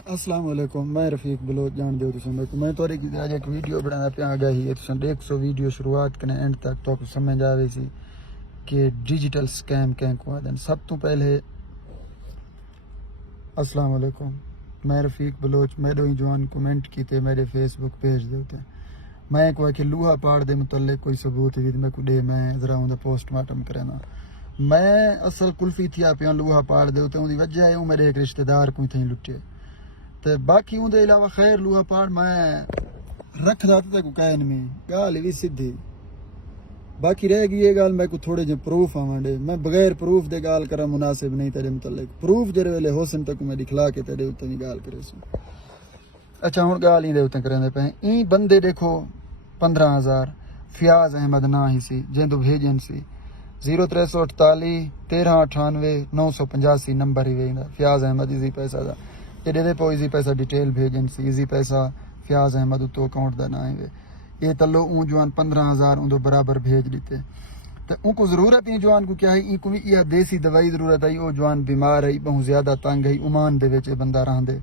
अस्सलाम वालेकुम, मैं रफीक बलोच जान दो तुम मेरे को। मैं थोड़ी की आज एक वीडियो बनाना पे आ गई है। तुम 100 वीडियो शुरुआत कने एंड तक तो समझ आवे सी कि डिजिटल स्कैम क्या को आदन। सब तो पहले अस्सलाम वालेकुम, मैं रफीक बलोच। मेरे जवान कमेंट किए मेरे फेसबुक पेज दे उते। मैं को कि लूहा पाड़ दे मुतल्लिक कोई सबूत भी मैं को दे, मैं जरा उनका पोस्टमार्टम करना। मैं असल कुल्फी थी पे लूहा पाड़ दे उते उनकी वजह है मेरे एक रिश्तेदार को थी लुटे। तो बाकी उनके अलावा खैर लूहा पाड़ मैं रखदा तो को कहन में गाल भी सीधी। बाकी रह गई ये गाल मैं को थोड़े जे प्रूफ आवे। मैं बगैर प्रूफ दे गाल करा मुनासिब नहीं तेरे मुतल्लिक। प्रूफ जरे वेले होसन तक मैं दिखला के तेरे उत्ते नहीं गाल करे सु। अच्छा हुन गाल ही दे उत्ते करंदे पे ई बंदे देखो 15,000 फयाज अहमद ना ही सी जेंदो भेजन सी 0348 1398 985 नंबर ही वेंदा फयाज अहमद इजी पैसा दा ये दे पे इजी पैसा डिटेल भेजन सी इजी पैसा फयाज अहमद तो अकाउंट दा ना है ये तलो ऊ जवान 15,000 उन बराबर भेज दीते। तो उनको जरूरत ही जवान को क्या है इनको भी या देसी दवाई जरूरत है। वो जवान बीमार है बहुत ज्यादा तंग है उमान दे विच बंदा रहंदे।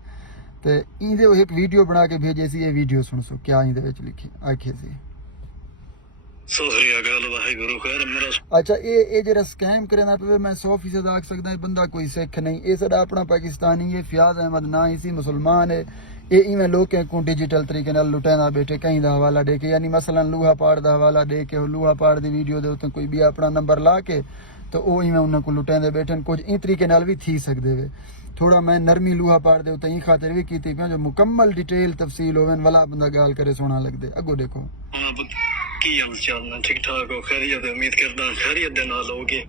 तो इंदे एक वीडियो बना के भेजे सी। ये वीडियो सुन सो क्या इंदे विच लिखी आखे सी। अच्छा ये जरा स्कैम करना पे मैं 100% आख सकदा है बंदा कोई सिख नहीं। ये साडा अपना पाकिस्तानी है फयाज अहमद ना ही सी मुसलमान है। ये इवें लोग को डिजिटल तरीके नाल लुटाना बैठे कहीं दा हवाला दे के यानी मसलन लूहा पाड़ दा हवाला दे के लूहा पाड़ दी वीडियो दे उत्ते कोई भी अपना नंबर ला के तो वो इवें उन्हां को लुटांदे बैठन। कुछ ई तरीके नाल भी थी सकदे वे। थोड़ा मैं नरमी लूहा पाड़ दे उत्ते ई खातिर भी कीती पे जो मुकम्मल डिटेल तफसील होवन वाला बंदा गाल करे सोना लगदे। अगो देखो की हाल चाल ने ठीक ठाक हो खैरियत उम्मीद करदा खैरियत दे नाल होगे।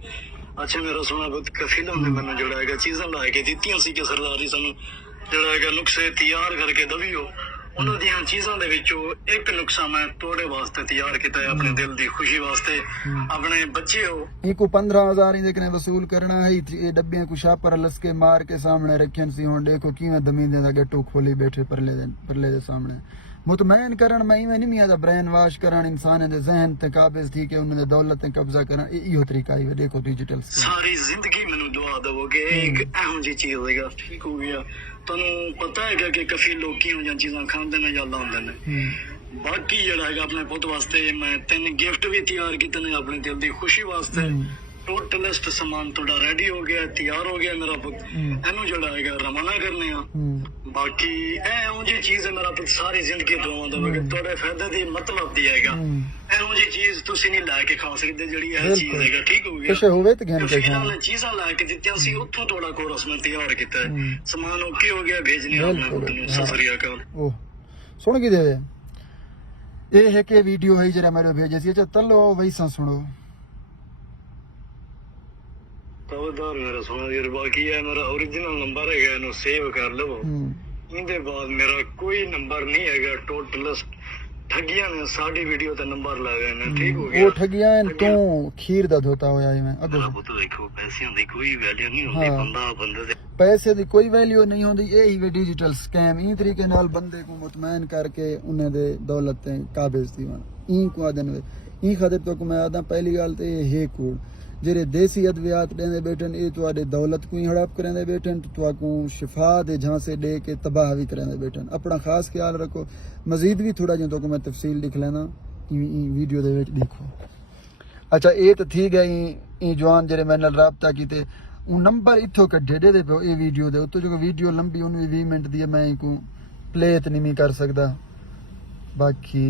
अच्छा मेरा सोना बहुत कफीला ने मैंने जोड़ा है चीज़ां ला के दित्तियां सी कि सरदारी सानू जोड़ा है नुस्खे तैयार करके दवियो उन्हां दियां चीज़ां दे विचों एक नुस्खा मैं तोड़े वास्ते तैयार कीता है अपने दिल दी खुशी वास्ते। अपने बच्चे हो इनको 15,000 ही देखने वसूल करना है। ये डब्बियां को शापर लसके मार के सामने रखन सी हुन देखो किवें दमींदे दा गट्टू खोली बैठे परले दे सामने मुतमैन करन। मैं इवें नहीं मियादा ब्रेन वाश करन इंसान दे जहन ते काबिज थी के उन्हें दौलत ते कब्जा करन। इहो तरीका ही देखो डिजिटल सारी जिंदगी मैनू दुआ दवोगे एक अहम जी चीज होगा ठीक हो गया। तुहानू पता है कि काफी लोग किहों चीज़ां खांदे ने या लांदे ने। बाकी जड़ा है अपने पुत वास्ते मैं 3 गिफ्ट भी तैयार कीते ने अपने दिल दी खुशी वास्ते। टोटलिस्ट सामान थोड़ा रेडी हो गया तैयार हो गया मेरा पुत एनू जड़ा है रवाना करने आ। बाकी एहो जी चीज है मेरा पुत सारी जिंदगी दुआ दवोगे थोड़े फायदे दी मतलब दी आएगा। एहो जी चीज तुसी नहीं ला के खा सकदे जड़ी है चीज है ठीक हो गया। कुछ होवे ते घेन के फिलहाल चीज़ां ला के दित्तियां सी उत्थों थोड़ा कोरस में तैयार कीता है सामान ओके हो गया भेजने आपने पुत नू सत श्री अकाल। ओ सुन के देवे ये है कि वीडियो है जरा मेरे भेजे सी। अच्छा तलो वैसा सुनो खबरदार मेरा सुना यार। बाकी है मेरा ओरिजिनल नंबर है इन्हें सेव कर लो। इनके बाद मेरा कोई नंबर नहीं है टोटलिस्ट ठगियां ने साडी वीडियो ते नंबर लगे ने ठीक हो गया। वो ठगियां तो खीर दा धोता होया मैं अगो पुत देखो पैसे दी कोई वैल्यू नहीं होती बंदे दे पैसे दी कोई वैल्यू नहीं होती। यही वे डिजिटल स्कैम ई तरीके नाल बंदे को मुतमैन करके उन्हें दे दौलत ते काबिज थी वन ई को आदन वे ई खातिर तो मैं आदा पहली गल ते ये कूड़ जेरे देसी अद्वियात देंदे बैठन ये तुहाडे दौलत को ही हड़प करेंदे बैठन तुहाकू शिफा दे झांसे दे के तबाह भी करेंदे बैठन। अपना खास ख्याल रखो। मजीद भी थोड़ा जो तो मैं तफसील लिख लेना वीडियो दे विच देखो। अच्छा ये तो ठीक है ई जवान जेरे मेरे नाल राबता कीते उ नंबर इथों कढे दे पे ये वीडियो दे उत्ते जो वीडियो लंबी उन 20 मिनट दी मैं इनको प्ले ते नहीं कर सकदा। बाकी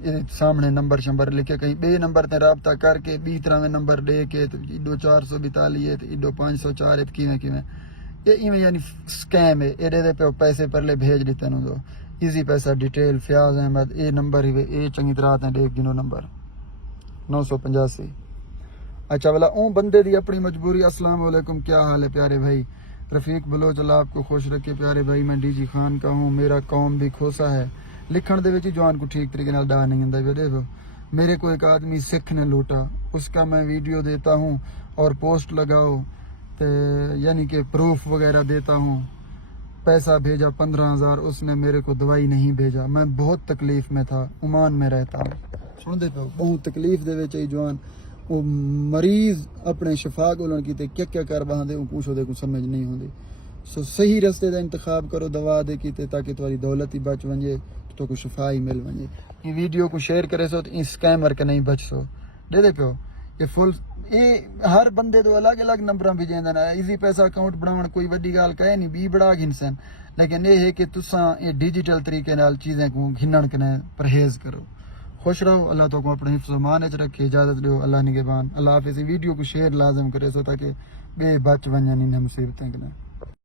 सामने नंबर शंबर लिखे कहीं बे नंबर ते राबता करके 20 तरह में नंबर दे के इडो 442 है इडो 504 है किवें किवें ये इवें यानी स्कैम है। ये दे पे पैसे परले भेज देते नु दो इजी पैसा डिटेल फयाज अहमद ये नंबर ही ये चंगी तरह ते देख गिनो नंबर 985। अच्छा वाला ओ बंदे दी अपनी मजबूरी। अस्सलाम वालेकुम क्या हाल है प्यारे भाई रफीक बलोच अल्लाह आपको खुश रखे प्यारे भाई। मैं डीजी खान का हूँ मेरा कौम भी खोसा है लिखण दे विच जवान को ठीक तरीके नाल डा नहीं आंदा। देखो मेरे को एक आदमी सिख ने लूटा उसका मैं वीडियो देता हूँ और पोस्ट लगाओ तो यानी कि प्रूफ वगैरह देता हूँ। पैसा भेजा 15,000 उसने मेरे को दवाई नहीं भेजा। मैं बहुत तकलीफ में था ओमान में रहता हूँ। सुन दे पे बहुत तकलीफ दे विच जवान वो मरीज अपने शिफा को की क्या क्या कर बहादे पूछो दे को समझ नहीं होंदी। سو صحیح رستے دا انتخاب کرو دوا دے کیتے تاکہ تمہاری دولت ہی بچ ونجے تو کو شفا ہی مل ونجے. یہ ویڈیو کو شیئر کرے سو تو اسکیمر کے نہیں بچ سو. دے پیو یہ فل یہ ہر بندے تو الگ الگ نمبر بھی جیندن ایزی پیسہ اکاؤنٹ بناون کوئی وڈی گال کہے نہیں بھی بڑا گھنسن لیکن یہ ہے کہ تساں یہ ڈیجیٹل طریقے نال چیزیں کو گھنن کنے پرہیز کرو. خوش رہو. اللہ تو کو اپنے حفظ و امان وچ رکھے. اجازت دیو. اللہ نگہبان. اللہ حافظ. ویڈیو کو شیئر لازم کرے سو تاکہ بے بچ ونجن ان مصیبتیں کنے.